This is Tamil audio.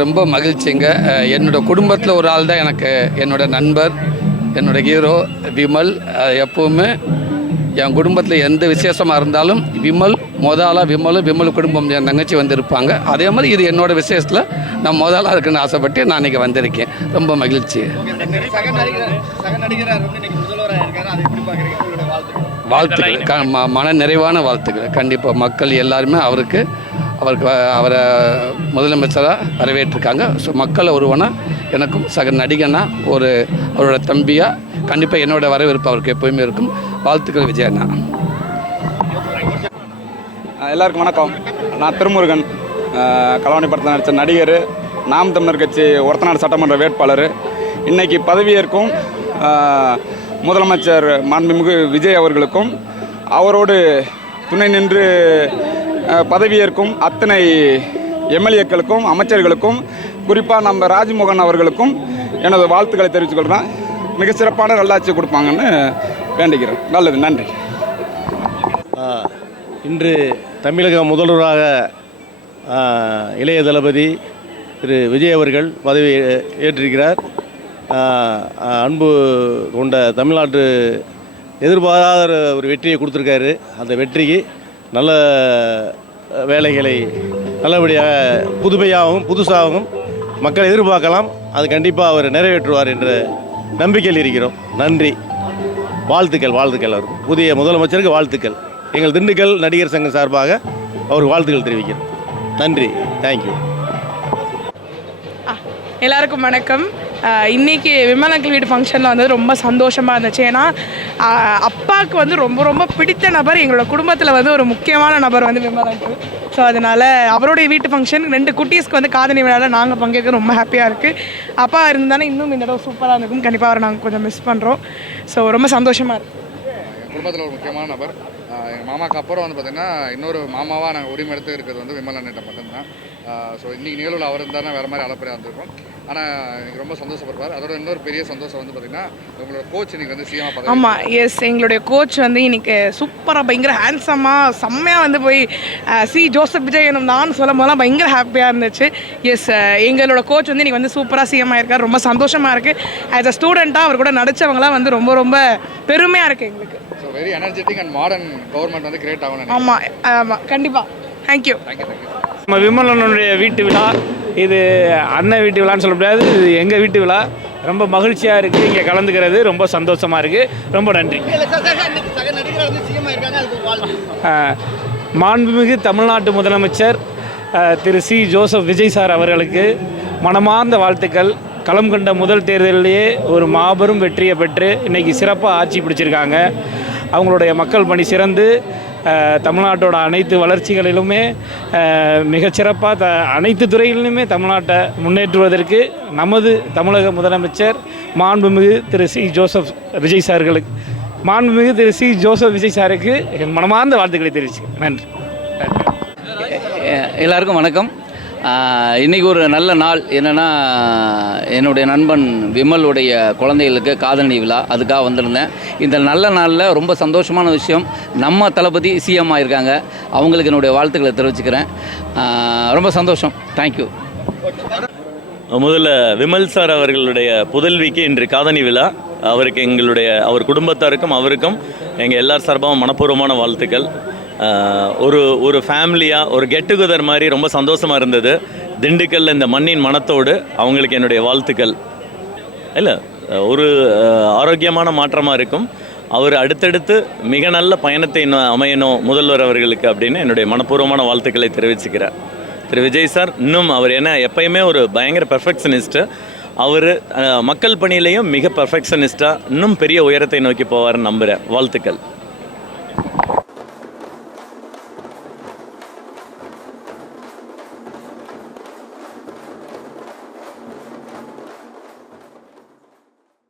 ரொம்ப மகிழ்ச்சிங்க. என்னோடய குடும்பத்தில் ஒரு ஆள் தான் எனக்கு என்னோடய நண்பர், என்னோடய ஹீரோ விமல். எப்போவுமே என் குடும்பத்தில் எந்த விசேஷமாக இருந்தாலும் விமல் குடும்பம் என் தங்கச்சி வந்திருப்பாங்க. அதே மாதிரி இது என்னோடய விசேஷத்தில் நான் முதலாக இருக்குன்னு ஆசைப்பட்டு நான் இன்றைக்கி வந்திருக்கேன். ரொம்ப மகிழ்ச்சி. வாழ்த்துக்கள், மன நிறைவான வாழ்த்துக்கள். கண்டிப்பாக மக்கள் எல்லாருமே அவரை முதலமைச்சராக வரவேற்றிருக்காங்க. ஸோ மக்கள் ஒருவனாக எனக்கும் சக நடிகனாக அவரோட தம்பியாக கண்டிப்பாக என்னோடய வரவேற்பு அவருக்கு எப்போயுமே இருக்கும். வாழ்த்துக்கள் விஜய் அண்ணா. எல்லாருக்கும் வணக்கம். நான் திருமுருகன், கலவாணி படத்தில் நடித்த நடிகர், நாம் தமிழர் கட்சி ஒரத்தநாடு சட்டமன்ற வேட்பாளர். இன்றைக்கி பதவியேற்கும் முதலமைச்சர் மாண்புமிகு விஜய் அவர்களுக்கும் அவரோடு துணை நின்று பதவியேற்கும் அத்தனை எம்எல்ஏக்களுக்கும் அமைச்சர்களுக்கும் குறிப்பாக நம்ம ராஜ்மோகன் அவர்களுக்கும் எனது வாழ்த்துக்களை தெரிவித்துக்கொள்கிறேன். மிக சிறப்பான நல்லாட்சி கொடுப்பாங்கன்னு வேண்டிக்கிறேன். நல்லது, நன்றி. இன்று தமிழக முதல்வராக இளைய தளபதி திரு விஜய் அவர்கள் பதவி ஏற்றிருக்கிறார். அன்பு கொண்ட தமிழ்நாட்டு எதிர்பாராத ஒரு வெற்றியை கொடுத்துருக்காரு. அந்த வெற்றிக்கு நல்ல வேலைகளை நல்லபடியாக புதுமையாகவும் புதுசாகவும் மக்கள் எதிர்பார்க்கலாம். அது கண்டிப்பாக அவர் நிறைவேற்றுவார் என்ற நம்பிக்கையில் இருக்கிறோம். நன்றி, வாழ்த்துக்கள் அவருக்கு, புதிய முதலமைச்சருக்கு வாழ்த்துக்கள். எங்கள் திண்டுக்கல் நடிகர் சங்கம் சார்பாக அவருக்கு வாழ்த்துக்கள் தெரிவிக்கிறோம். நன்றி, தேங்க்யூ. எல்லாருக்கும் வணக்கம். இன்றைக்கி விமல் அங்கிள் வீட்டு ஃபங்க்ஷனில் வந்து ரொம்ப சந்தோஷமாக இருந்துச்சு. ஏன்னா அப்பாவுக்கு வந்து ரொம்ப ரொம்ப பிடித்த நபர், எங்களோட குடும்பத்தில் வந்து ஒரு முக்கியமான நபர் வந்து விமல் அங்கிள். ஸோ அதனால் அவருடைய வீட்டு ஃபங்க்ஷன் 2 குட்டீஸ்க்கு வந்து காதணி விழாவில் நாங்கள் பங்கேற்க ரொம்ப ஹாப்பியாக இருக்குது. அப்பா இருந்தாலும் இன்னும் இந்த தடவை சூப்பராக இருந்திருக்கும். கண்டிப்பாக அவரை நாங்கள் கொஞ்சம் மிஸ் பண்ணுறோம். ஸோ ரொம்ப சந்தோஷமாக இருக்குது. எங்கள் குடும்பத்தில் ஒரு முக்கியமான நபர். எங்கள் மாமாவுக்கு அப்புறம் வந்து பார்த்திங்கன்னா இன்னொரு மாமாவாக நாங்கள் உரிமை எடுத்து இருக்கிறது வந்து விமல் அண்ணன்ட்ட மட்டும்தான். ஸோ இன்றைக்கி நிகழ்வில் அவர் இருந்தால் வேறு மாதிரி அளப்பறையாக இருந்திருக்கும். ஆனால் எனக்கு ரொம்ப சந்தோஷப்படுவார். அதோட இன்னொரு பெரிய சந்தோஷம் வந்து பார்த்திங்கன்னா உங்களோட கோச் இன்றைக்கி வந்து சிஎம் பார்த்தா. ஆமாம், எஸ், எங்களுடைய கோச் வந்து இன்றைக்கி சூப்பராக பயங்கர ஹேண்ட்ஸமாக செம்மையாக வந்து போய் சி ஜோசப் விஜய் நான் சொல்லும் போதெல்லாம் பயங்கர ஹாப்பியாக இருந்துச்சு. எஸ், எங்களோட கோச் வந்து இன்றைக்கி வந்து சூப்பராக சிஎம் ஆகிருக்கார். ரொம்ப சந்தோஷமாக இருக்குது. ஆஸ் அ ஸ்டூடெண்ட்டாக அவர் கூட நடித்தவங்களாம் வந்து ரொம்ப ரொம்ப பெருமையாக இருக்குது எங்களுக்கு. So very energetic and modern government வந்து கிரியேட் ஆகணும். ஆமாம், கண்டிப்பாக. தேங்க்யூ. நம்ம விமல் அண்ணனுடைய வீட்டு விழா, இது அண்ணன் வீட்டு விழான்னு சொல்ல முடியாது, இது எங்கள் வீட்டு விழா. ரொம்ப மகிழ்ச்சியாக இருக்குது இங்கே கலந்துக்கிறது. ரொம்ப சந்தோஷமாக இருக்குது. ரொம்ப நன்றி. மாண்புமிகு தமிழ்நாட்டு முதலமைச்சர் திரு சி ஜோசப் விஜய் சார் அவர்களுக்கு மனமார்ந்த வாழ்த்துக்கள். களம் கண்ட முதல் தேர்தலிலேயே ஒரு மாபெரும் வெற்றியை பெற்று இன்றைக்கி சிறப்பாக ஆட்சி பிடிச்சிருக்காங்க. அவங்களுடைய மக்கள் பணி சிறந்து தமிழ்நாட்டோட அனைத்து வளர்ச்சிகளிலுமே மிகச்சிறப்பாக அனைத்து துறைகளிலுமே தமிழ்நாட்டை முன்னேற்றுவதற்கு நமது தமிழக முதலமைச்சர் மாண்புமிகு திரு சி ஜோசப் விஜய் சாருக்கு என் மனமார்ந்த வாழ்த்துக்களை தெரிவிச்சுக்கிறேன். நன்றி. எல்லாருக்கும் வணக்கம். இன்றைக்கி ஒரு நல்ல நாள். என்னென்னா, என்னுடைய நண்பன் விமலுடைய குழந்தைகளுக்கு காதணி விழா, அதுக்காக வந்திருந்தேன். இந்த நல்ல நாளில் ரொம்ப சந்தோஷமான விஷயம், நம்ம தளபதி சிஎம் ஆகியிருக்காங்க. அவங்களுக்கு என்னுடைய வாழ்த்துக்களை தெரிவிச்சுக்கிறேன். ரொம்ப சந்தோஷம். தேங்க்யூ. முதல்ல விமல் சார் அவர்களுடைய புதல்விக்கு இன்று காதணி விழா. அவருக்கு அவர் குடும்பத்தாருக்கும் அவருக்கும் எங்கள் எல்லார் சார்பாகவும் மனப்பூர்வமான வாழ்த்துக்கள். ஒரு ஃபேமிலியாக ஒரு கெட் டுகெதர் மாதிரி ரொம்ப சந்தோஷமாக இருந்தது. திண்டுக்கல்ல இந்த மண்ணின் மனத்தோடு அவங்களுக்கு என்னுடைய வாழ்த்துக்கள். இல்லை, ஒரு ஆரோக்கியமான மாற்றமாக இருக்கும். அவர் அடுத்தடுத்து மிக நல்ல பயணத்தை அமையணும் முதல்வர் அவர்களுக்கு அப்படின்னு என்னுடைய மனப்பூர்வமான வாழ்த்துக்களை தெரிவிச்சுக்கிறார். திரு விஜய் சார் இன்னும் அவர் எப்பயுமே ஒரு பயங்கர பெர்ஃபெக்ஷனிஸ்ட்டு. அவர் மக்கள் பணியிலையும் மிக பெர்ஃபெக்ஷனிஸ்ட்டாக இன்னும் பெரிய உயரத்தை நோக்கி போவார்னு நம்புகிறேன். வாழ்த்துக்கள்.